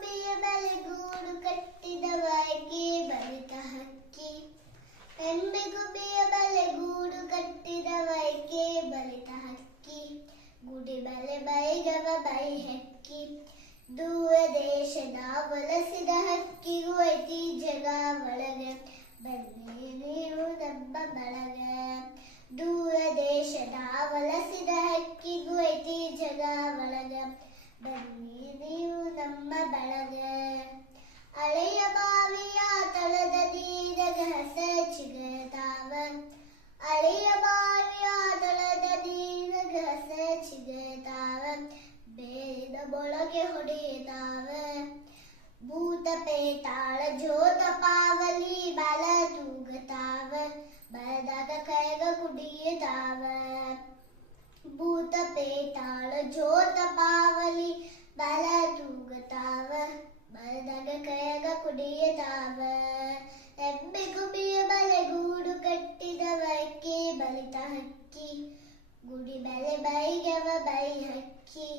ಗುಬಿಯ ಬಲೆ ಗೂಡು ಕಟ್ಟಿದ ಬಾಯಿಗೆ ಬಲಿತ ಹಕ್ಕಿ. ಎಮ್ಮೆ ಗುಬಿಯ ಬಲೆ ಗೂಡು ಕಟ್ಟಿದ ಬಯಕೆ ಬಲಿತ ಹಕ್ಕಿ. ಗುಡಿ ಬಲೆ ಬೈಗವ ಬೈ ಹಕ್ಕಿ ದೂರ ದೇಶದ ವಲಸಿದ ಹಕ್ಕಿಗೂ ಐತಿ ಜಗ ಒಳಗೆ. ಬನ್ನಿ ನೀವು ನಮ್ಮ ಬಳಗ. ಹಳೆಯ ಬಾವಿಯ ತಳದ ನೀರಗ ಹಸ ಚಿಗತಾವ ಬೇರಿನ ಮೊಳಗೆ ಹೊಡೆಯತಾವ ಭೂತ ಪೇತಾಳ ಜೋತ ಪಾವಲಿ ಬಲ ತೂಗತಾವ ಬಲದಾಗ ಕೈಗ ಕುಡಿಯತಾವ ಭೂತ ಪೇತಾಳ ಜೋತ ಪಾವಲಿ ಬಲ ತೂಗತಾವ ಬಲದಾಗ ಕೈಗ ಕುಡಿಯತಾವ ಹಕ್ಕಿ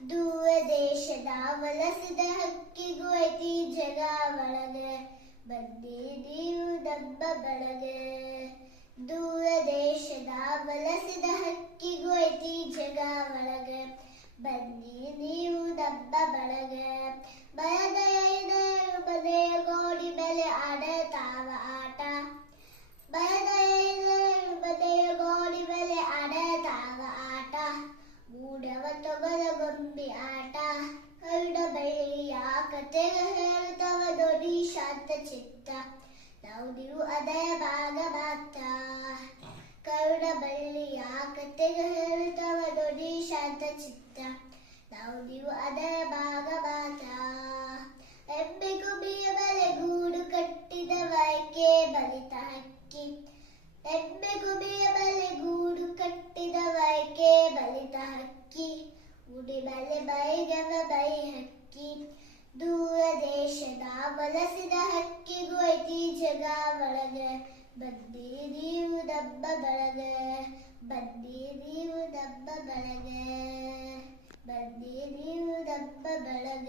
ದೂರ ದೇಶದ ವಲಸಿದ ಹಕ್ಕಿಗೂ ಐತಿ ಜಗ ಒಳಗೆ ಬನ್ನಿ ನೀವು ಬಳಗೆ ದೂರ ದೇಶದ ವಲಸಿದ ಹಕ್ಕಿಗೂ ಐತಿ ಜಗ ಒಳಗ ನೀವು ನಮ್ಮ ಬಳಗೆ ಬಲದೈದ ಕತೆಗ ಹೇಳ್ತವ ದೊಡಿ ಶಾಂತ ಚಿತ್ತ ನಾವು ನೀವು ಅದರ ಭಾಗ ಮಾತ್ರ ಕರುಡ ಬಳ್ಳಿಯ ಕತೆಗ ಹೇಳ್ತವ ದೊಡಿ ಶಾಂತ ಚಿತ್ತ ನಾವು ನೀವು ಅದರ ಭಾಗ ಮಾತ್ರ ಎಮ್ಮೆ ಗುಬಿಯ ಬಲೆ ಗೂಡು ಕಟ್ಟಿದ ವೈಕೆ ಬಲಿತ ಹಕ್ಕಿ ಎಬ್ಬೆ ಗುಬಿಯ ಬಲೆ ಗೂಡು ಕಟ್ಟಿದ ವೈಕೆ ಬಲಿತ ಹಕ್ಕಿ ಉಡಿ ಬಲೆ ಬೈಗವ ಬೈ ಹಕ್ಕಿ ದೂರ ದೇಶದ ಬಳಸಿದ ಹಕ್ಕಿಗೂ ಐತಿ, ಜಗ ಒಳಗೆ ಬದ್ದಿ ನೀವು ದಬ್ಬ ಬಳಗ ಬದ್ದಿ ನೀವು ದಬ್ಬ ಬಳಗ ಬದ್ದಿ ನೀವು ದಬ್ಬ ಬಳಗ